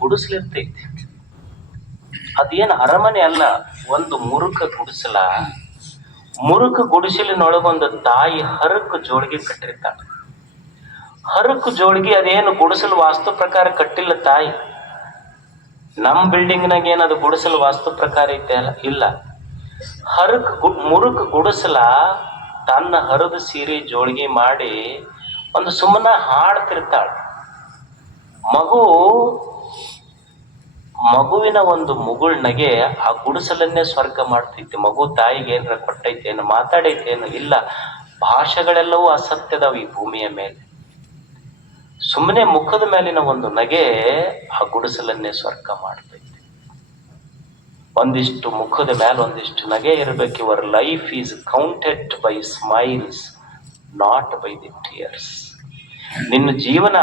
ಗುಡಿಸಲಿರ್ತೈತಿ. ಅದೇನು ಅರಮನೆ ಅಲ್ಲ, ಒಂದು ಮುರುಕ ಗುಡಿಸಲ. ಮುರುಕ ಗುಡಿಸಲಿನೊಳಗೊಂದು ತಾಯಿ ಹರಕು ಜೋಳಿಗೆ ಕಟ್ಟಿರ್ತಾಳ. ಹರಕು ಜೋಳಿಗೆ ಅದೇನು ಗುಡಿಸಲು ವಾಸ್ತು ಪ್ರಕಾರ ಕಟ್ಟಿಲ್ಲ ತಾಯಿ. ನಮ್ಮ ಬಿಲ್ಡಿಂಗ್ನಾಗ ಏನದು ಗುಡಿಸಲು ವಾಸ್ತು ಪ್ರಕಾರ ಐತೆ ಅಲ್ಲ, ಇಲ್ಲ. ಮುರುಕ ಗುಡಿಸಲ ತನ್ನ ಹರಿದ ಸೀರೆ ಜೋಳಿಗೆ ಮಾಡಿ ಒಂದು ಸುಮ್ಮನ ಹಾಡ್ತಿರ್ತಾಳ. ಮಗುವಿನ ಒಂದು ಮುಗುಳ್ನಗೆ ಆ ಗುಡಿಸಲನ್ನೇ ಸ್ವರ್ಗ ಮಾಡ್ತೈತಿ. ಮಗು ತಾಯಿಗೆ ಏನಾರ ಕೊಟ್ಟೈತೇನು, ಮಾತಾಡೈತೇನು? ಇಲ್ಲ. ಭಾಷೆಗಳೆಲ್ಲವೂ ಅಸತ್ಯದವು ಈ ಭೂಮಿಯ ಮೇಲೆ. ಸುಮ್ಮನೆ ಮುಖದ ಮೇಲಿನ ಒಂದು ನಗೆ ಆ ಗುಡಿಸಲನ್ನೇ ಸ್ವರ್ಗ ಮಾಡ್ತೈತಿ. ಒಂದಿಷ್ಟು ಮುಖದ ಮೇಲೆ ಒಂದಿಷ್ಟು ನಗೆ ಇರಬೇಕು. Your life is counted by smiles, not by the tears. ನಿನ್ನ ಜೀವನ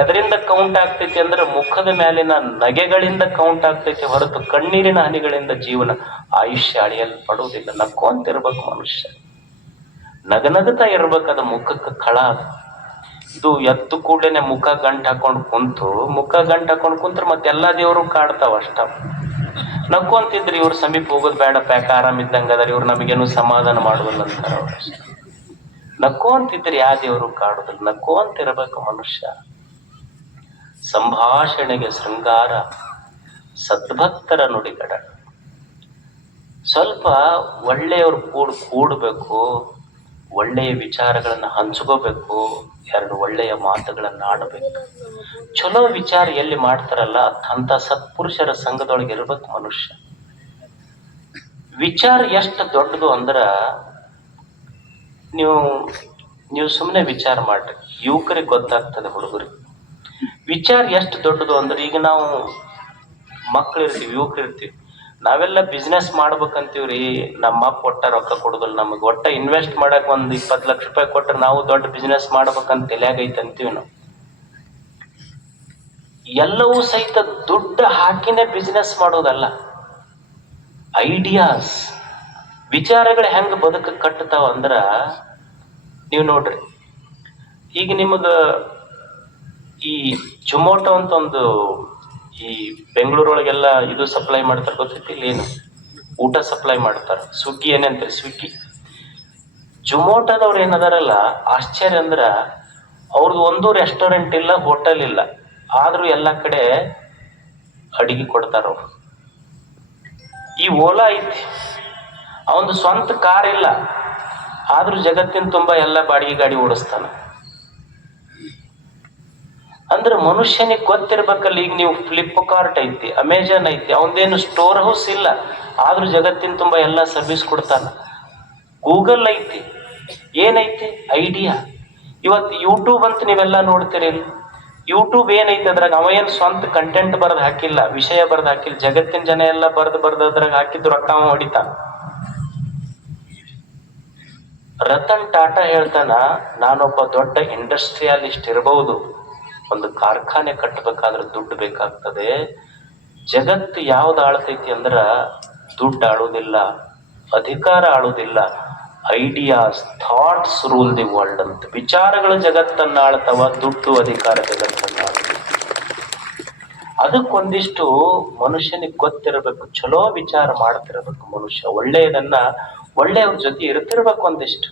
ಎದರಿಂದ ಕೌಂಟ್ ಆಗ್ತೈತಿ ಅಂದ್ರೆ ಮುಖದ ಮೇಲಿನ ನಗೆಗಳಿಂದ ಕೌಂಟ್ ಆಗ್ತೈತಿ ಹೊರತು ಕಣ್ಣೀರಿನ ಹನಿಗಳಿಂದ ಜೀವನ ಆಯುಷ್ಯ ಅಳಿಯಲ್ಪಡುವುದಿಲ್ಲ. ನಕ್ಕೊಂತಿರ್ಬೇಕು ಮನುಷ್ಯ, ನಗನಗತಾ ಇರ್ಬೇಕದ ಮುಖಕ್ಕೆ ಕಳ. ಇದು ಎದ್ದು ಕೂಡಲೇ ಮುಖ ಗಂಟು ಹಾಕೊಂಡು ಕುಂತ್ರೆ ಮತ್ತೆ ಎಲ್ಲಾ ದೇವರು ಕಾಡ್ತಾವ ಅಷ್ಟ. ನಕ್ಕೊಂತಿದ್ರಿ ಇವ್ರ ಸಮೀಪ ಹೋಗೋದು ಬೇಡ, ಪ್ಯಾಕ ಆರಾಮಿದ್ದಂಗ ಅದಾರ, ಇವ್ರು ನಮಗೇನು ಸಮಾಧಾನ ಮಾಡುವಲ್ಲ ಅಂತಾರ ಅವ್ರಷ್ಟ. ನಕ್ಕೊಂತಿದ್ರಿ ಯಾವ ದೇವರು ಕಾಡುದಿಲ್ಲ. ನಕ್ಕೊಂತಿರ್ಬೇಕು ಮನುಷ್ಯ. ಸಂಭಾಷಣೆಗೆ ಶೃಂಗಾರ, ಸದ್ಭಕ್ತರ ನುಡಿಗಡ. ಸ್ವಲ್ಪ ಒಳ್ಳೆಯವ್ರು ಕೂಡಬೇಕು, ಒಳ್ಳೆಯ ವಿಚಾರಗಳನ್ನ ಹಂಚ್ಕೋಬೇಕು, ಎರಡು ಒಳ್ಳೆಯ ಮಾತುಗಳನ್ನ ಆಡಬೇಕು. ಚಲೋ ವಿಚಾರ ಎಲ್ಲಿ ಮಾಡ್ತಾರಲ್ಲ ಅಂತ ಸತ್ಪುರುಷರ ಸಂಘದೊಳಗೆ ಇರ್ಬೇಕು ಮನುಷ್ಯ. ವಿಚಾರ ಎಷ್ಟು ದೊಡ್ಡದು ಅಂದ್ರ ನೀವು ಸುಮ್ಮನೆ ವಿಚಾರ ಮಾಡ್ರಿ, ಯುವಕರಿಗೆ ಗೊತ್ತಾಗ್ತದೆ, ಹುಡುಗರಿಗೆ. ವಿಚಾರ ಎಷ್ಟು ದೊಡ್ಡದು ಅಂದ್ರೆ, ಈಗ ನಾವು ಮಕ್ಕಳಿರ್ತೀವಿ, ಯುವಕರಿರ್ತೀವಿ, ನಾವೆಲ್ಲ ಬಿಸ್ನೆಸ್ ಮಾಡ್ಬೇಕಂತೀವ್ರಿ. ನಮ್ಮ ಅಪ್ಪ ಒಟ್ಟ ರೊಕ್ಕ ಕೊಡುದಿಲ್ಲ ನಮಗೆ. ಒಟ್ಟ ಇನ್ವೆಸ್ಟ್ ಮಾಡಕ್ ಒಂದು 20 ಲಕ್ಷ ರೂಪಾಯಿ ಕೊಟ್ರೆ ನಾವು ದೊಡ್ಡ ಬಿಸ್ನೆಸ್ ಮಾಡ್ಬೇಕಂತ ತಲೆಯಾಗೈತೆ ಅಂತೀವಿ ನಾವು. ಎಲ್ಲವೂ ಸಹಿತ ದುಡ್ಡು ಹಾಕಿನೇ ಬಿಸ್ನೆಸ್ ಮಾಡೋದಲ್ಲ. ಐಡಿಯಾಸ್, ವಿಚಾರಗಳು ಹೆಂಗ ಬದುಕ ಕಟ್ಟತಾವ ಅಂದ್ರ, ನೀವು ನೋಡ್ರಿ, ಈಗ ನಿಮಗ ಈ ಜೊಮೊಟೊ ಅಂತ ಒಂದು ಈ ಬೆಂಗಳೂರೊಳಗೆಲ್ಲ ಇದು ಸಪ್ಲೈ ಮಾಡ್ತಾರೆ, ಗೊತ್ತೈತಿ? ಏನು ಊಟ ಸಪ್ಲೈ ಮಾಡ್ತಾರೆ, ಸ್ವಿಗ್ಗಿ ಏನಂತಾರೆ, ಸ್ವಿಗ್ಗಿ. ಜೊಮೊಟೊದವ್ರು ಏನದಾರಲ್ಲ, ಆಶ್ಚರ್ಯ ಅಂದ್ರ ಅವ್ರದ್ದು ಒಂದು ರೆಸ್ಟೋರೆಂಟ್ ಇಲ್ಲ, ಹೋಟೆಲ್ ಇಲ್ಲ, ಆದ್ರೂ ಎಲ್ಲ ಕಡೆ ಅಡಿಗೆ ಕೊಡ್ತಾರ ಅವ್ರು. ಈ ಓಲಾ ಐತಿ, ಅವಂದು ಸ್ವಂತ ಕಾರ್ ಇಲ್ಲ, ಆದ್ರೂ ಜಗತ್ತಿನ ತುಂಬಾ ಎಲ್ಲ ಬಾಡಿಗೆ ಗಾಡಿ ಓಡಿಸ್ತಾನ. ಅಂದ್ರೆ ಮನುಷ್ಯನಿಗೆ ಗೊತ್ತಿರ್ಬೇಕಲ್ಲ. ಈಗ ನೀವು ಫ್ಲಿಪ್ಕಾರ್ಟ್ ಐತಿ, ಅಮೆಜಾನ್ ಐತಿ, ಅವಂದೇನು ಸ್ಟೋರ್ ಹೌಸ್ ಇಲ್ಲ, ಆದ್ರೂ ಜಗತ್ತಿನ ತುಂಬಾ ಎಲ್ಲ ಸರ್ವಿಸ್ ಕೊಡ್ತಾನ. ಗೂಗಲ್ ಐತಿ, ಏನೈತಿ? ಐಡಿಯಾ. ಇವತ್ತು ಯೂಟ್ಯೂಬ್ ಅಂತ ನೀವೆಲ್ಲ ನೋಡ್ತೀರಿ. ಯೂಟ್ಯೂಬ್ ಏನೈತಿ? ಅದ್ರಾಗ ಅವ ಏನು ಸ್ವಂತ ಕಂಟೆಂಟ್ ಬರೆದು ಹಾಕಿಲ್ಲ, ವಿಷಯ ಬರೆದು ಹಾಕಿಲ್ಲ, ಜಗತ್ತಿನ ಜನ ಎಲ್ಲ ಬರೆದು ಅದ್ರಾಗ ಹಾಕಿದ್ರು ರೊಕ್ಕ ಅವ ಹೊಡಿತಾನ. ರತನ್ ಟಾಟಾ ಹೇಳ್ತಾನ, ನಾನೊಬ್ಬ ದೊಡ್ಡ ಇಂಡಸ್ಟ್ರಿಯಲಿಸ್ಟ್ ಇರಬಹುದು, ಒಂದು ಕಾರ್ಖಾನೆ ಕಟ್ಟಬೇಕಾದ್ರೆ ದುಡ್ಡು ಬೇಕಾಗ್ತದೆ. ಜಗತ್ತು ಯಾವ್ದು ಆಳ್ತೈತಿ ಅಂದ್ರ ದುಡ್ಡು ಆಳುವುದಿಲ್ಲ, ಅಧಿಕಾರ ಆಳುವುದಿಲ್ಲ, ideas, thoughts rule the world ಅಂತ. ವಿಚಾರಗಳು ಜಗತ್ತನ್ನ ಆಳ್ತಾವ, ದುಡ್ಡು ಅಧಿಕಾರ ಜಗತ್ತನ್ನ ಆಳ್ತೈತಿ. ಅದಕ್ಕೊಂದಿಷ್ಟು ಮನುಷ್ಯನಿಗೆ ಗೊತ್ತಿರಬೇಕು, ಚಲೋ ವಿಚಾರ ಮಾಡ್ತಿರ್ಬೇಕು ಮನುಷ್ಯ. ಒಳ್ಳೆಯವ್ರ ಜೊತೆ ಇರ್ತಿರ್ಬೇಕು ಒಂದಿಷ್ಟು.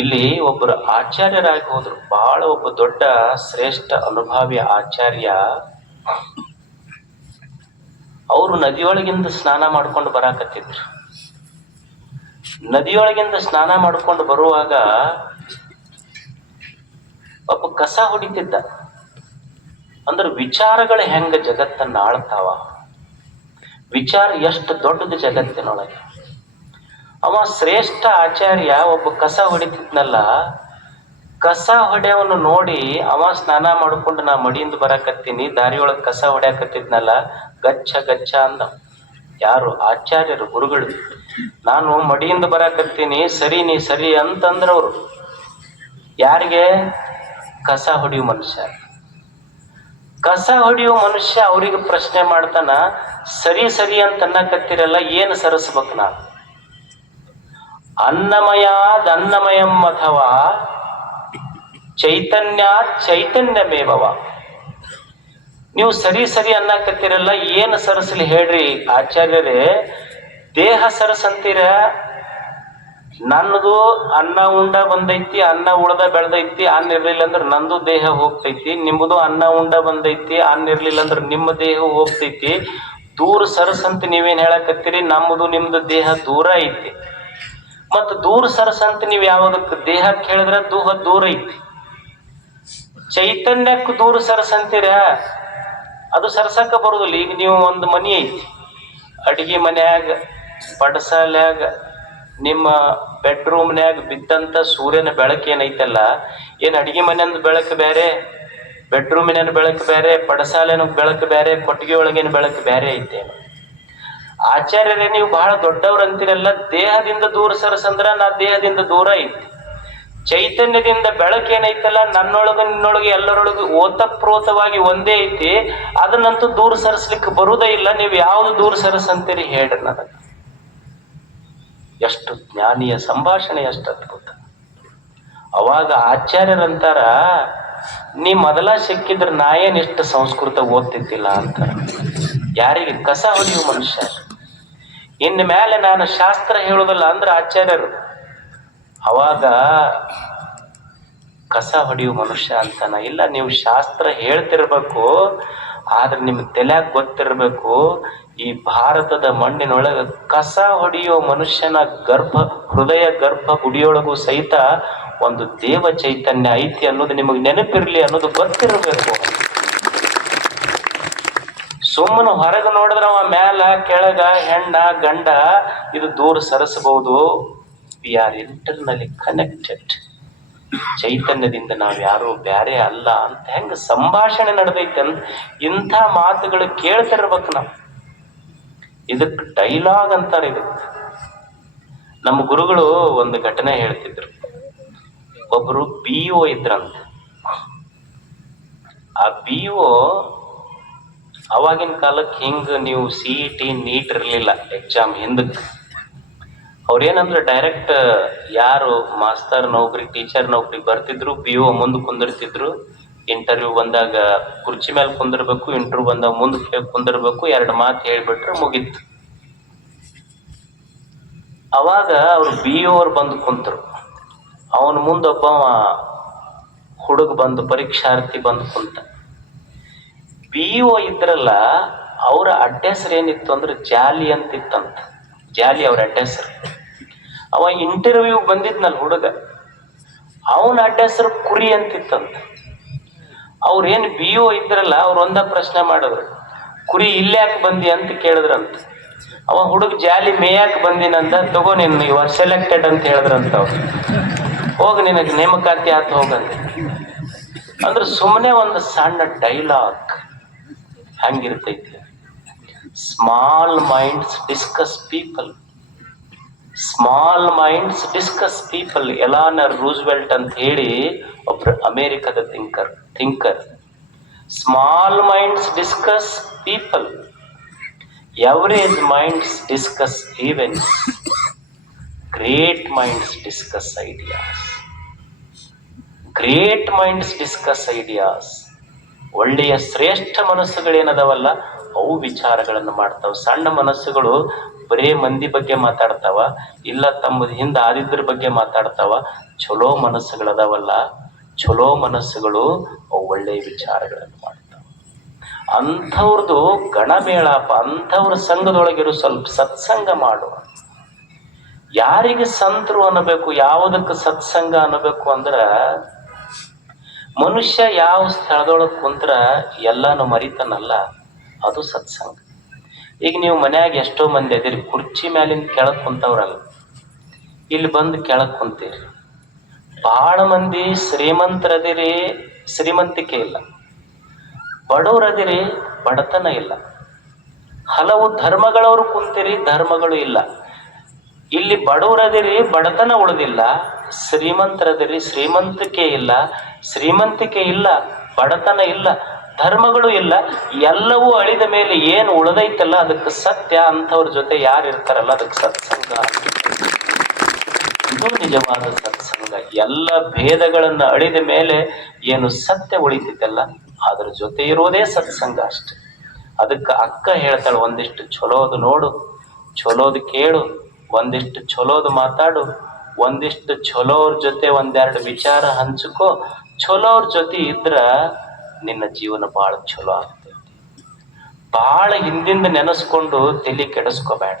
ಇಲ್ಲಿ ಒಬ್ಬರು ಆಚಾರ್ಯರಾಗಿ ಹೋದ್ರು, ಬಹಳ ಒಬ್ಬ ದೊಡ್ಡ ಶ್ರೇಷ್ಠ ಅನುಭಾವಿ ಆಚಾರ್ಯ. ಅವರು ನದಿಯೊಳಗಿಂದ ಸ್ನಾನ ಮಾಡ್ಕೊಂಡು ಬರಾಕತ್ತಿದ್ರು. ನದಿಯೊಳಗಿಂದ ಸ್ನಾನ ಮಾಡ್ಕೊಂಡು ಬರುವಾಗ ಒಬ್ಬ ಕಸ ಹೊಡಿತಿದ್ದ. ಅಂದ್ರೆ ವಿಚಾರಗಳು ಹೆಂಗ ಜಗತ್ತನ್ನ ಆಳ್ತಾವ, ವಿಚಾರ ಎಷ್ಟು ದೊಡ್ಡದು ಜಗತ್ತಿನೊಳಗೆ. ಅವ ಶ್ರೇಷ್ಠ ಆಚಾರ್ಯ ಒಬ್ಬ ಕಸ ಹೊಡಿತಿದ್ನಲ್ಲ, ಕಸ ಹೊಡೆಯವನು ನೋಡಿ ಅವ ಸ್ನಾನ ಮಾಡ್ಕೊಂಡು ನಾ ಮಡಿಯಿಂದ ಬರಾಕತ್ತೀನಿ, ದಾರಿಯೊಳಗೆ ಕಸ ಹೊಡ್ಯಾಕತ್ತಿದ್ನಲ್ಲ, ಗಚ್ಚ ಗಚ್ಚ ಅಂದ. ಯಾರು? ಆಚಾರ್ಯರು, ಗುರುಗಳು. ನಾನು ಮಡಿಯಿಂದ ಬರಾಕತ್ತೀನಿ, ಸರಿ ನೀ ಸರಿ ಅಂತಂದ್ರವ್ರು. ಯಾರಿಗೆ? ಕಸ ಹೊಡೆಯುವ ಮನುಷ್ಯ. ಕಸ ಹೊಡೆಯುವ ಮನುಷ್ಯ ಅವ್ರಿಗೆ ಪ್ರಶ್ನೆ ಮಾಡ್ತಾನ, ಸರಿ ಸರಿ ಅಂತ ಅನ್ನಕತ್ತಿರಲ್ಲ, ಏನು ಸರಿಸ್ಬೇಕು ನಾನು? ಅನ್ನಮಯಾದ್ ಅನ್ನಮಯಂ ಅಥವಾ ಚೈತನ್ಯಾತ್ ಚೈತನ್ಯಮೇವವ. ನೀವು ಸರಿ ಸರಿ ಅನ್ನಕತ್ತೀರಲ್ಲ, ಏನು ಸರಸಲಿ ಹೇಳ್ರಿ ಆಚಾರ್ಯರೇ? ದೇಹ ಸರಸಂತೀರ. ನನ್ನದು ಅನ್ನ ಉಂಡ ಬಂದೈತಿ, ಅನ್ನ ಉಳ್ದ ಬೆಳ್ದೈತಿ, ಅನ್ನ ಇರ್ಲಿಲ್ಲ ಅಂದ್ರೆ ನಂದು ದೇಹ ಹೋಗ್ತೈತಿ. ನಿಮ್ಮದು ಅನ್ನ ಉಂಡ ಬಂದೈತಿ, ಅನ್ನ ಇರ್ಲಿಲ್ಲ ಅಂದ್ರೆ ನಿಮ್ಮ ದೇಹ ಹೋಗ್ತೈತಿ. ದೂರ ಸರಸಂತ ನೀವೇನ್ ಹೇಳಕತ್ತೀರಿ? ನಮ್ಮದು ನಿಮ್ದು ದೇಹ ದೂರ ಐತಿ. ಮತ್ ದೂರ ಸರಸಂತ ನೀವ್ ಯಾವ್ದಕ್ ದೇಹಕ್ಕೆ ಹೇಳಿದ್ರೆ ದೂರ ಐತಿ. ಚೈತನ್ಯಕ್ಕೆ ದೂರ ಸರಸಂತೀರ, ಅದು ಸರ್ಸಕ್ಕ ಬರುದಿಲ್ಲ. ಈಗ ನೀವು ಒಂದು ಮನಿ ಐತಿ, ಅಡಿಗೆ ಮನ್ಯಾಗ, ಪಡಸಾಲ್ಯಾಗ, ನಿಮ್ಮ ಬೆಡ್ರೂಮ್ನ್ಯಾಗ ಬಿದ್ದಂತ ಸೂರ್ಯನ ಬೆಳಕು ಏನೈತಲ್ಲ, ಏನ್ ಅಡಿಗೆ ಮನೆಯಂದ ಬೆಳಕು ಬೇರೆ, ಬೆಡ್ರೂಮಿನ ಬೆಳಕು ಬೇರೆ, ಪಡಸಾಲೆನ ಬೆಳಕು ಬೇರೆ, ಕೊಟ್ಟಿಗೆ ಒಳಗಿನ ಬೆಳಕು ಬೇರೆ ಐತೆ? ಆಚಾರ್ಯರೇ, ನೀವು ಬಹಳ ದೊಡ್ಡವ್ರ ಅಂತೀರಲ್ಲ, ದೇಹದಿಂದ ದೂರ ಸರಸಂದ್ರ ನಾ ದೇಹದಿಂದ ದೂರ ಐತಿ. ಚೈತನ್ಯದಿಂದ ಬೆಳಕೇನೈತಲ್ಲ, ನನ್ನೊಳಗ ನಿನ್ನೊಳಗೆ ಎಲ್ಲರೊಳಗೆ ಓತಪ್ರೋತವಾಗಿ ಒಂದೇ ಐತಿ. ಅದನ್ನಂತೂ ದೂರ ಸರಿಸ್ಲಿಕ್ಕೆ ಬರುವುದೇ ಇಲ್ಲ. ನೀವು ಯಾವ್ದು ದೂರ ಸರಿಸಂತೀರಿ ಹೇಳ್ರಿ ನನಗ? ಎಷ್ಟು ಜ್ಞಾನಿಯ ಸಂಭಾಷಣೆ, ಎಷ್ಟು ಅದ್ಭುತ. ಅವಾಗ ಆಚಾರ್ಯರಂತಾರ, ನೀ ಮೊದಲ ಸಿಕ್ಕಿದ್ರೆ ನಾ ಏನ್ ಇಷ್ಟು ಸಂಸ್ಕೃತ ಓದ್ತಿದ್ದಿಲ್ಲ ಅಂತಾರ. ಯಾರಿಗೆ? ಕಸ ಹೊಡೆಯುವ ಮನುಷ್ಯ. ಇನ್ ಮೇಲೆ ನಾನು ಶಾಸ್ತ್ರ ಹೇಳುವುದಿಲ್ಲ ಅಂದ್ರೆ ಆಚಾರ್ಯರು. ಅವಾಗ ಕಸ ಹೊಡೆಯುವ ಮನುಷ್ಯ ಅಂತಾನ. ಇಲ್ಲ, ನೀವು ಶಾಸ್ತ್ರ ಹೇಳ್ತಿರ್ಬೇಕು, ಆದ್ರೆ ನಿಮ್ ತಲೆಯಾಗ ಗೊತ್ತಿರ್ಬೇಕು, ಈ ಭಾರತದ ಮಣ್ಣಿನೊಳಗ ಕಸ ಹೊಡೆಯುವ ಮನುಷ್ಯನ ಹೃದಯ ಗರ್ಭ ಗುಡಿಯೊಳಗೂ ಸಹಿತ ಒಂದು ದೇವ ಚೈತನ್ಯ ಐತಿ ಅನ್ನೋದು ನಿಮಗೆ ನೆನಪಿರ್ಲಿ, ಅನ್ನೋದು ಗೊತ್ತಿರಬೇಕು. ಸುಮ್ಮನೆ ಹೊರಗೆ ನೋಡಿದ್ರೆ ಅವ ಮ್ಯಾಲ ಕೆಳಗ ಹೆಣ್ಣ ಗಂಡ ಇದು ದೂರ ಸರಿಸಬಹುದು. We are internally connected. ಚೈತನ್ಯದಿಂದ ನಾವ್ ಯಾರು ಬ್ಯಾರೆ ಅಲ್ಲ ಅಂತ ಹೆಂಗ ಸಂಭಾಷಣೆ ನಡೆದೈತೆ ಅಂತ ಇಂಥ ಮಾತುಗಳು ಕೇಳ್ತಿರ್ಬೇಕು ನಾವು. ಇದಕ್ ಡೈಲಾಗ್ ಅಂತಾರೆ. ಇದಕ್ಕೆ ನಮ್ಮ ಗುರುಗಳು ಒಂದು ಘಟನೆ ಹೇಳ್ತಿದ್ರು. ಒಬ್ರು BO ಇದ್ರಂತ. ಆ BO ಅವಾಗಿನ ಕಾಲಕ್ಕೆ ಹಿಂಗ ನೀವು CET ನೀಟ್ ಇರ್ಲಿಲ್ಲ ಎಕ್ಸಾಮ್ ಹಿಂದಕ್ಕೆ. ಅವ್ರೇನಂದ್ರೆ ಡೈರೆಕ್ಟ್ ಯಾರು ಮಾಸ್ತರ್ ನೌಕರಿ, ಟೀಚರ್ ನೌಕರಿ ಬರ್ತಿದ್ರು, BO ಮುಂದೆ ಕುಂದಿರ್ತಿದ್ರು. ಇಂಟರ್ವ್ಯೂ ಬಂದಾಗ ಕುರ್ಚಿ ಮೇಲೆ ಕುಂದಿರ್ಬೇಕು, ಇಂಟರ್ವ್ಯೂ ಬಂದಾಗ ಮುಂದೆ ಕುಂದಿರ್ಬೇಕು, 2 ಮಾತು ಹೇಳ್ಬಿಟ್ರೆ ಮುಗೀತು. ಅವಾಗ ಅವ್ರು BO ಅವ್ರು ಬಂದು ಕುಂತರು. ಅವನ ಮುಂದೊಬ್ಬ ಹುಡುಗ ಬಂದು, ಪರೀಕ್ಷಾರ್ಥಿ ಬಂದು ಕುಂತ. BO ಇದ್ರಲ್ಲ, ಅವ್ರ ಅಡ್ಡೆಸರು ಏನಿತ್ತು ಅಂದ್ರೆ ಜಾಲಿ ಅಂತಿತ್ತಂತ. ಜಾಲಿ ಅವ್ರ ಅಡ್ಡೆಸರು. ಅವ ಇಂಟರ್ವ್ಯೂ ಬಂದಿದ್ನಲ್ಲ ಹುಡುಗ, ಅವನ ಅಡ್ಡೆಸರು ಕುರಿ ಅಂತಿತ್ತಂತ. ಅವ್ರೇನು BO ಇದ್ರಲ್ಲ, ಅವ್ರು ಒಂದ ಪ್ರಶ್ನೆ ಮಾಡಿದ್ರು, ಕುರಿ ಇಲ್ಯಾಕೆ ಬಂದಿ ಅಂತ ಕೇಳಿದ್ರಂತ. ಅವ ಹುಡುಗ ಜಾಲಿ ಮೇಯಾಕೆ ಬಂದಿನಂತ. ತಗೋ ನೀನು ಯು ಆರ್ ಸೆಲೆಕ್ಟೆಡ್ ಅಂತ ಹೇಳಿದ್ರಂತ. ಅವ್ರು ಹೋಗಿ ನಿನಗೆ ನೇಮಕಾತಿ ಆತ ಹೋಗಂತ. ಅಂದ್ರೆ ಸುಮ್ಮನೆ ಒಂದು ಸಣ್ಣ ಡೈಲಾಗ್ ಹಂಗಿರ್ತೈತಿ. Small minds discuss people. Small minds discuss people. Eleanor Roosevelt ಅಂತ ಹೇಳಿ ಒಬ್ರು ಅಮೆರಿಕದ thinker. Small minds discuss people, average minds discuss events, great minds discuss ideas. Great minds discuss ideas. ಒಳ್ಳೆಯ ಶ್ರೇಷ್ಠ ಮನಸ್ಸುಗಳೇನದವಲ್ಲ ಅವು ವಿಚಾರಗಳನ್ನು ಮಾಡ್ತಾವ. ಸಣ್ಣ ಮನಸ್ಸುಗಳು ಬರೇ ಮಂದಿ ಬಗ್ಗೆ ಮಾತಾಡ್ತಾವ, ಇಲ್ಲ ತಮ್ಮ ಹಿಂದೆ ಆದಿದ್ರ ಬಗ್ಗೆ ಮಾತಾಡ್ತಾವ. ಚಲೋ ಮನಸ್ಸುಗಳದಾವಲ್ಲ, ಚಲೋ ಮನಸ್ಸುಗಳು ಅವು ಒಳ್ಳೆಯ ವಿಚಾರಗಳನ್ನು ಮಾಡ್ತಾವ. ಅಂಥವ್ರದ್ದು ಗಣಮೇಳಾಪ. ಅಂಥವ್ರ ಸಂಘದೊಳಗಿರು ಸ್ವಲ್ಪ ಸತ್ಸಂಗ ಮಾಡುವ. ಯಾರಿಗೆ ಸಂತರು ಅನ್ನಬೇಕು, ಯಾವುದಕ್ಕೆ ಸತ್ಸಂಗ ಅನ್ನಬೇಕು ಅಂದ್ರ, ಮನುಷ್ಯ ಯಾವ ಸ್ಥಳದೊಳಗೆ ಕುಂತ್ರ ಎಲ್ಲಾನು ಮರಿತಾನಲ್ಲ, ಅದು ಸತ್ಸಂಗ. ಈಗ ನೀವು ಮನ್ಯಾಗ ಎಷ್ಟೋ ಮಂದಿ ಅದಿರಿ, ಕುರ್ಚಿ ಮ್ಯಾಲಿಂದ ಕೆಳಗ್ ಕುಂತವ್ರಲ್ಲ, ಇಲ್ಲಿ ಬಂದು ಕೆಳಗ್ ಕುಂತೀರಿ. ಬಹಳ ಮಂದಿ ಶ್ರೀಮಂತರದಿರಿ, ಶ್ರೀಮಂತಿಕೆ ಇಲ್ಲ. ಬಡವರದಿರಿ, ಬಡತನ ಇಲ್ಲ. ಹಲವು ಧರ್ಮಗಳವರು ಕುಂತೀರಿ, ಧರ್ಮಗಳು ಇಲ್ಲ. ಇಲ್ಲಿ ಬಡವರದಿರಿ, ಬಡತನ ಉಳಿದಿಲ್ಲ. ಶ್ರೀಮಂತರದಿರಿ, ಶ್ರೀಮಂತಿಕೆ ಇಲ್ಲ. ಶ್ರೀಮಂತಿಕೆ ಇಲ್ಲ, ಬಡತನ ಇಲ್ಲ, ಧರ್ಮಗಳು ಇಲ್ಲ. ಎಲ್ಲವೂ ಅಳಿದ ಮೇಲೆ ಏನು ಉಳಿದೈತಲ್ಲ ಅದಕ್ಕೆ ಸತ್ಯ. ಅಂಥವ್ರ ಜೊತೆ ಯಾರು ಇರ್ತಾರಲ್ಲ ಅದಕ್ಕೆ ಸತ್ಸಂಗ. ಇದು ನಿಜವಾದ ಸತ್ಸಂಗ. ಎಲ್ಲ ಭೇದಗಳನ್ನ ಅಳಿದ ಮೇಲೆ ಏನು ಸತ್ಯ ಉಳಿತಿದ್ದಲ್ಲ ಅದ್ರ ಜೊತೆ ಇರೋದೇ ಸತ್ಸಂಗ ಅಷ್ಟೆ. ಅದಕ್ಕೆ ಅಕ್ಕ ಹೇಳ್ತಾಳೆ, ಒಂದಿಷ್ಟು ಚಲೋದು ನೋಡು, ಚಲೋದು ಕೇಳು, ಒಂದಿಷ್ಟು ಚಲೋದು ಮಾತಾಡು, ಒಂದಿಷ್ಟು ಚಲೋವ್ರ ಜೊತೆ ಒಂದೆರಡು ವಿಚಾರ ಹಂಚ್ಕೋ. ಚಲೋವ್ರ ಜೊತೆ ಇದ್ರ ನಿನ್ನ ಜೀವನ ಬಾಳ ಚಲೋ ಆಗ್ತೈತಿ. ಬಾಳ ಹಿಂದಿಂದ ನೆನೆಸ್ಕೊಂಡು ತಲೆ ಕೆಡಿಸ್ಕೋಬೇಡ,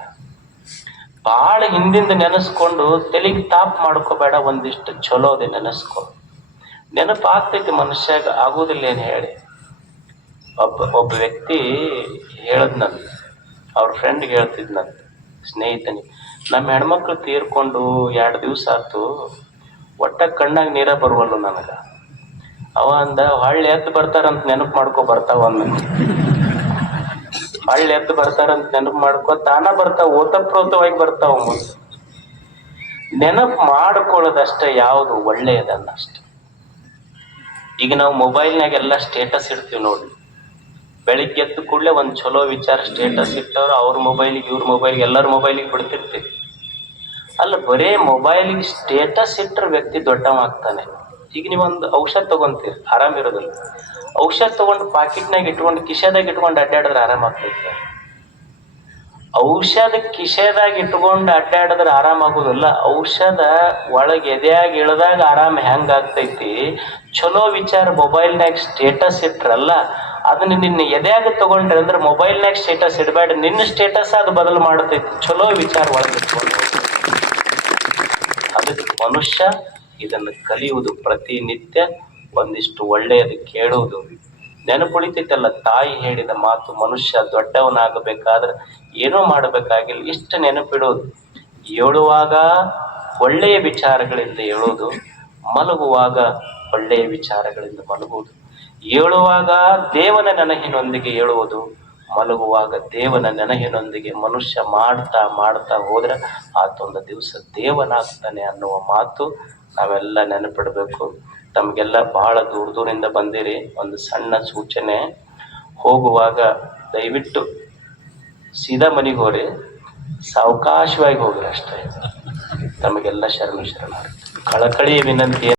ಬಾಳ ಹಿಂದಿಂದ ನೆನೆಸ್ಕೊಂಡು ತಲೆಗೆ ತಾಪ್ ಮಾಡ್ಕೋಬೇಡ. ಒಂದಿಷ್ಟು ಚಲೋದೆ ನೆನೆಸ್ಕೊ, ನೆನಪು ಆಗ್ತೈತಿ ಮನುಷ್ಯಾಗ, ಆಗುದಿಲ್ಲ ಏನ್ ಹೇಳಿ. ಒಬ್ಬ ವ್ಯಕ್ತಿ ಹೇಳದ್ನಂತ, ಅವ್ರ ಫ್ರೆಂಡ್ಗೆ ಹೇಳ್ತಿದ್ನಂತ, ಸ್ನೇಹಿತನಿಗೆ, ನಮ್ಮ ಹೆಣ್ಮಕ್ಳು ತೀರ್ಕೊಂಡು 2 ದಿವಸ ಆತು, ಒಟ್ಟ ಕಣ್ಣಾಗ ನೀರ ಬರುವಲ್ಲು ನನಗ. ಅವ ಅಂದ, ಹಳ್ಳಿ ಎದ್ದು ಬರ್ತಾರಂತ ನೆನಪು ಮಾಡ್ಕೊ ಬರ್ತಾವ ಅಂದ. ಹಳ್ಳಿ ಎದ್ದು ಬರ್ತಾರಂತ ನೆನಪು ಮಾಡ್ಕೊ, ತಾನ ಬರ್ತಾವ, ಓತಪ್ರೋತವಾಗಿ ಬರ್ತಾವ. ನೆನಪು ಮಾಡ್ಕೊಳ್ಳೋದಷ್ಟ ಯಾವುದು ಒಳ್ಳೆಯದನ್ನಷ್ಟ. ಈಗ ನಾವು ಮೊಬೈಲ್ನಾಗ ಎಲ್ಲ ಸ್ಟೇಟಸ್ ಇಡ್ತೀವಿ ನೋಡಿ. ಬೆಳಿಗ್ಗೆ ಎದ್ದು ಕೂಡಲೇ ಒಂದು ಚಲೋ ವಿಚಾರ ಸ್ಟೇಟಸ್ ಇಟ್ಟವ್ರು ಅವ್ರ ಮೊಬೈಲಿಗೆ ಇವ್ರ ಮೊಬೈಲ್ಗೆ ಎಲ್ಲರ ಮೊಬೈಲಿಗೆ ಬಿಡ್ತಿರ್ತೀವಿ. ಅಲ್ಲ, ಬರೇ ಮೊಬೈಲಿಗೆ ಸ್ಟೇಟಸ್ ಇಟ್ಟರೆ ವ್ಯಕ್ತಿ ದೊಡ್ಡವಾಗ್ತಾನೆ. ಈಗ ನೀವೊಂದು ಔಷಧ ತಗೊಂತೀರಿ, ಆರಾಮಿರೋದಿಲ್ಲ. ಔಷಧ ತಗೊಂಡು ಪಾಕೆಟ್ನಾಗ ಇಟ್ಕೊಂಡು ಕಿಶೆದಾಗ ಇಟ್ಕೊಂಡು ಅಡ್ಡಾಡಿದ್ರೆ ಆರಾಮಾಗ್ತೈತೆ. ಔಷಧ ಕಿಶೆದಾಗ ಇಟ್ಕೊಂಡು ಅಡ್ಡಾಡಿದ್ರೆ ಆರಾಮಾಗೋದಿಲ್ಲ. ಔಷಧ ಒಳಗೆ ಎದೆಯಾಗಿ ಇಳಿದಾಗ ಆರಾಮ ಹೆಂಗಾಗ್ತೈತಿ, ಚಲೋ ವಿಚಾರ ಮೊಬೈಲ್ನಾಗ ಸ್ಟೇಟಸ್ ಇಟ್ರಲ್ಲ, ಅದನ್ನ ನಿನ್ನ ಎದೆಯಾಗ ತಗೊಂಡ್ರೆ ಅಂದ್ರೆ ಮೊಬೈಲ್ನಾಗ ಸ್ಟೇಟಸ್ ಇಡಬೇಡ, ನಿನ್ನ ಸ್ಟೇಟಸ್ ಅದು ಬದಲು ಮಾಡ್ತೈತಿ. ಚಲೋ ವಿಚಾರ ಒಳಗೆ ಇಟ್ಕೊಂಡು. ಅದಕ್ಕೆ ಮನುಷ್ಯ ಇದನ್ನು ಕಲಿಯುವುದು ಪ್ರತಿನಿತ್ಯ, ಒಂದಿಷ್ಟು ಒಳ್ಳೆಯದು ಕೇಳುವುದು. ನೆನಪುಳಿತೈತಲ್ಲ ತಾಯಿ ಹೇಳಿದ ಮಾತು, ಮನುಷ್ಯ ದೊಡ್ಡವನಾಗಬೇಕಾದ್ರೆ ಏನೂ ಮಾಡಬೇಕಾಗಿಲ್ಲ, ಇಷ್ಟು ನೆನಪಿಡೋದು. ಏಳುವಾಗ ಒಳ್ಳೆಯ ವಿಚಾರಗಳಿಂದ ಏಳೋದು, ಮಲಗುವಾಗ ಒಳ್ಳೆಯ ವಿಚಾರಗಳಿಂದ ಮಲಗುವುದು. ಏಳುವಾಗ ದೇವನ ನೆನಹಿನೊಂದಿಗೆ ಏಳುವುದು, ಮಲಗುವಾಗ ದೇವನ ನೆನಹಿನೊಂದಿಗೆ ಮನುಷ್ಯ ಮಾಡ್ತಾ ಮಾಡ್ತಾ ಹೋದ್ರೆ ಆತೊಂದು ದಿವಸ ದೇವನಾಗ್ತಾನೆ ಅನ್ನುವ ಮಾತು ನಾವೆಲ್ಲ ನೆನಪಿಡಬೇಕು. ತಮಗೆಲ್ಲ ಬಹಳ ದೂರದಿಂದ ಬಂದಿರಿ. ಒಂದು ಸಣ್ಣ ಸೂಚನೆ, ಹೋಗುವಾಗ ದಯವಿಟ್ಟು ಸೀದಾ ಮನೆಗೆ ಹೋಗ್ರಿ, ಸಾವಕಾಶವಾಗಿ ಹೋಗ್ರಿ ಅಷ್ಟೇ. ತಮಗೆಲ್ಲ ಶರಣ ಕಳಕಳಿಯ ವಿನಂತಿ.